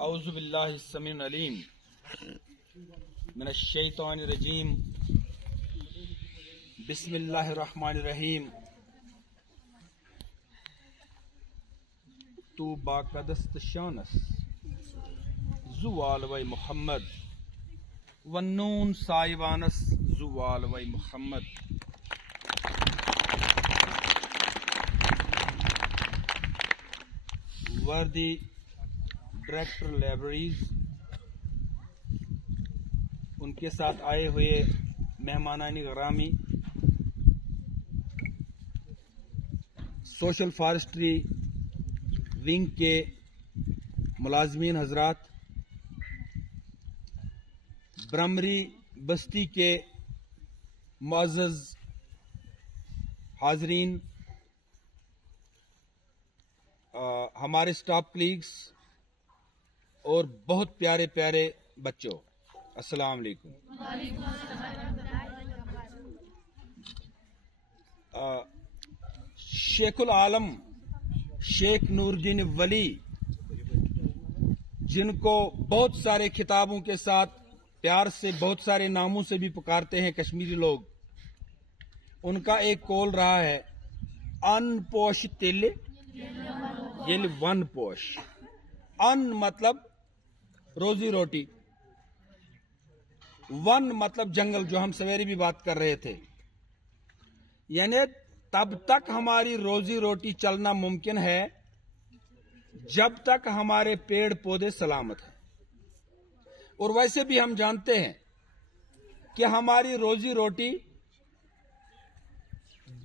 اعوذ باللہ السمیع العلیم من الشیطان الرجیم بسم اللہ الرحمن الرحیم تو باقدست شانس زوال و محمد ونون سائبانس زوال و محمد worthy ڈائریکٹر لائبریریز، ان کے ساتھ آئے ہوئے مہمانان گرامی، سوشل فارسٹری ونگ کے ملازمین حضرات، برمری بستی کے معزز حاضرین، ہمارے اسٹاف کلیگز اور بہت پیارے پیارے بچوں، السلام علیکم۔ شیخ العالم شیخ نور الدین ولی، جن کو بہت سارے خطابوں کے ساتھ پیار سے بہت سارے ناموں سے بھی پکارتے ہیں کشمیری لوگ، ان کا ایک قول رہا ہے، ان پوش تل یل ون پوش۔ ان مطلب روزی روٹی، ون مطلب جنگل، جو ہم سویرے بھی بات کر رہے تھے، یعنی تب تک ہماری روزی روٹی چلنا ممکن ہے جب تک ہمارے پیڑ پودے سلامت ہیں۔ اور ویسے بھی ہم جانتے ہیں کہ ہماری روزی روٹی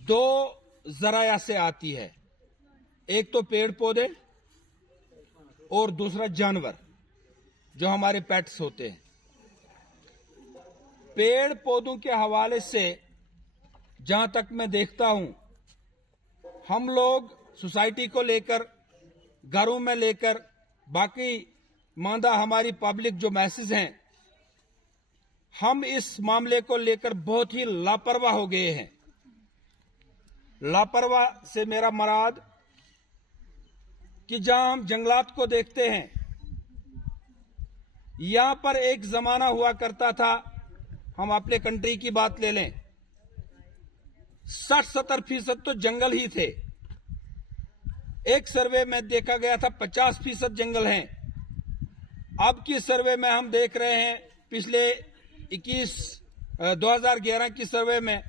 دو ذرائع سے آتی ہے، ایک تو پیڑ پودے اور دوسرا جانور جو ہمارے پیٹس ہوتے ہیں۔ پیڑ پودوں کے حوالے سے جہاں تک میں دیکھتا ہوں، ہم لوگ سوسائٹی کو لے کر، گھروں میں لے کر، باقی ماندہ ہماری پبلک جو میسز ہیں، ہم اس معاملے کو لے کر بہت ہی لاپرواہ ہو گئے ہیں۔ لاپرواہ سے میرا مراد کہ جہاں ہم جنگلات کو دیکھتے ہیں، یہاں پر ایک زمانہ ہوا کرتا تھا، ہم اپنے کنٹری کی بات لے لیں، 60-70% تو جنگل ہی تھے۔ ایک سروے میں دیکھا گیا تھا 50% جنگل ہیں۔ اب کی سروے میں ہم دیکھ رہے ہیں، پچھلے 2011 کی سروے میں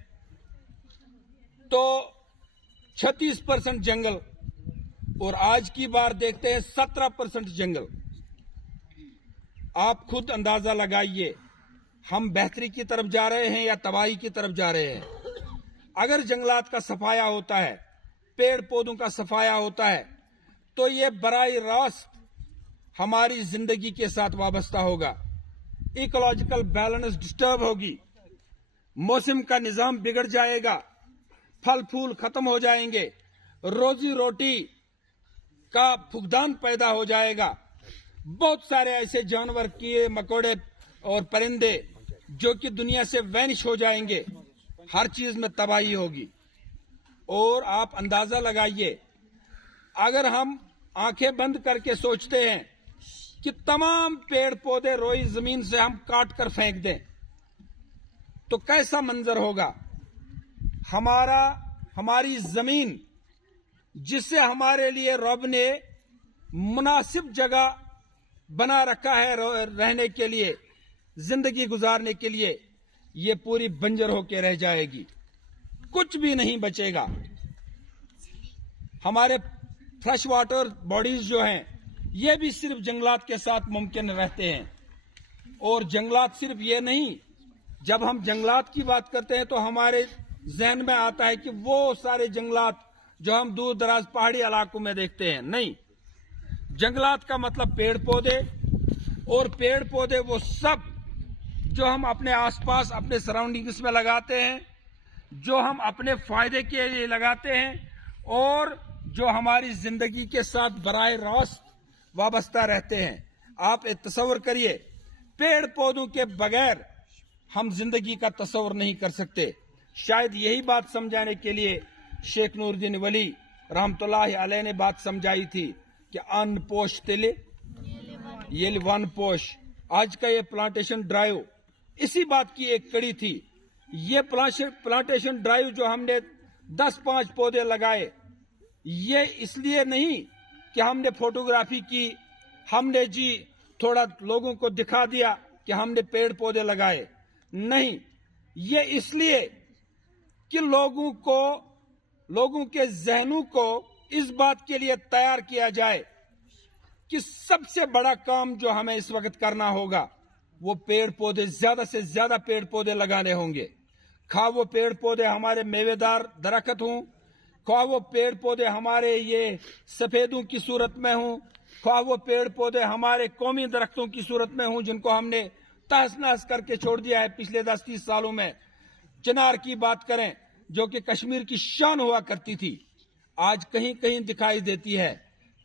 تو 36% جنگل، اور آج کی بار دیکھتے ہیں 17% جنگل۔ آپ خود اندازہ لگائیے، ہم بہتری کی طرف جا رہے ہیں یا تباہی کی طرف جا رہے ہیں؟ اگر جنگلات کا صفایا ہوتا ہے، پیڑ پودوں کا صفایا ہوتا ہے، تو یہ براہ راست ہماری زندگی کے ساتھ وابستہ ہوگا۔ ایکولوجیکل بیلنس ڈسٹرب ہوگی، موسم کا نظام بگڑ جائے گا، پھل پھول ختم ہو جائیں گے، روزی روٹی کا فقدان پیدا ہو جائے گا۔ بہت سارے ایسے جانور، کیڑے مکوڑے اور پرندے جو کہ دنیا سے وینش ہو جائیں گے، ہر چیز میں تباہی ہوگی۔ اور آپ اندازہ لگائیے، اگر ہم آنکھیں بند کر کے سوچتے ہیں کہ تمام پیڑ پودے روئی زمین سے ہم کاٹ کر پھینک دیں تو کیسا منظر ہوگا؟ ہماری زمین، جس سے ہمارے لیے رب نے مناسب جگہ بنا رکھا ہے رہنے کے لیے، زندگی گزارنے کے لیے، یہ پوری بنجر ہو کے رہ جائے گی، کچھ بھی نہیں بچے گا۔ ہمارے فریش واٹر باڈیز جو ہیں، یہ بھی صرف جنگلات کے ساتھ ممکن رہتے ہیں۔ اور جنگلات صرف یہ نہیں، جب ہم جنگلات کی بات کرتے ہیں تو ہمارے ذہن میں آتا ہے کہ وہ سارے جنگلات جو ہم دور دراز پہاڑی علاقوں میں دیکھتے ہیں، نہیں۔ جنگلات کا مطلب پیڑ پودے، اور پیڑ پودے وہ سب جو ہم اپنے آس پاس، اپنے سراؤنڈنگز میں لگاتے ہیں، جو ہم اپنے فائدے کے لیے لگاتے ہیں، اور جو ہماری زندگی کے ساتھ براہ راست وابستہ رہتے ہیں۔ آپ تصور کریے، پیڑ پودوں کے بغیر ہم زندگی کا تصور نہیں کر سکتے۔ شاید یہی بات سمجھانے کے لیے شیخ نور الدین ولی رحمت اللہ علیہ نے بات سمجھائی تھی کہ ان پوش تلے یہ ون پوش آج کا یہ پلانٹیشن ڈرائیو اسی بات کی ایک کڑی تھی. یہ پلانٹیشن ڈرائیو جو ہم نے 10-5 پودے لگائے، یہ اس لیے نہیں کہ ہم نے فوٹوگرافی کی، ہم نے جی تھوڑا لوگوں کو دکھا دیا کہ ہم نے پیڑ پودے لگائے. نہیں، یہ اس لیے کہ لوگوں کے ذہنوں کو اس بات کے لیے تیار کیا جائے کہ سب سے بڑا کام جو ہمیں اس وقت کرنا ہوگا وہ پیڑ پودے، زیادہ سے زیادہ پیڑ پودے لگانے ہوں گے. خواہ وہ پیڑ پودے ہمارے میوے دار درخت ہوں، خواہ وہ پیڑ پودے ہمارے یہ سفیدوں کی صورت میں ہوں، خواہ وہ پیڑ پودے ہمارے قومی درختوں کی صورت میں ہوں جن کو ہم نے تہس نہس کر کے چھوڑ دیا ہے پچھلے 10-30 سالوں میں. چنار کی بات کریں جو کہ کشمیر کی شان ہوا کرتی تھی، آج کہیں کہیں دکھائی دیتی ہے،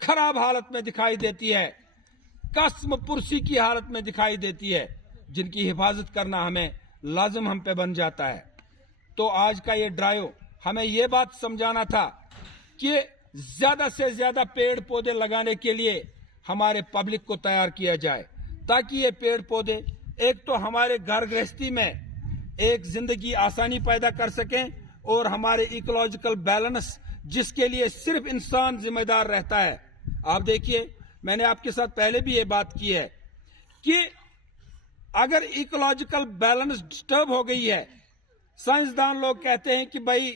خراب حالت میں دکھائی دیتی ہے، قسم پرسی کی حالت میں دکھائی دیتی ہے، جن کی حفاظت کرنا ہمیں لازم ہم پہ بن جاتا ہے. تو آج کا یہ ڈرائیو ہمیں یہ بات سمجھانا تھا کہ زیادہ سے زیادہ پیڑ پودے لگانے کے لیے ہمارے پبلک کو تیار کیا جائے، تاکہ یہ پیڑ پودے ایک تو ہمارے گھر گرہستی میں ایک زندگی آسانی پیدا کر سکیں، اور ہمارے ایکولوجیکل بیلنس جس کے لیے صرف انسان ذمہ دار رہتا ہے. آپ دیکھیے، میں نے آپ کے ساتھ پہلے بھی یہ بات کی ہے کہ اگر ایکولوجیکل بیلنس ڈسٹرب ہو گئی ہے، سائنسدان لوگ کہتے ہیں کہ بھائی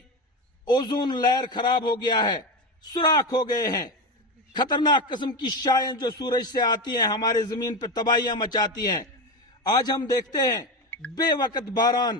اوزون لیئر خراب ہو گیا ہے، سوراخ ہو گئے ہیں، خطرناک قسم کی شعاعیں جو سورج سے آتی ہیں ہمارے زمین پہ تباہیاں مچاتی ہیں. آج ہم دیکھتے ہیں بے وقت باران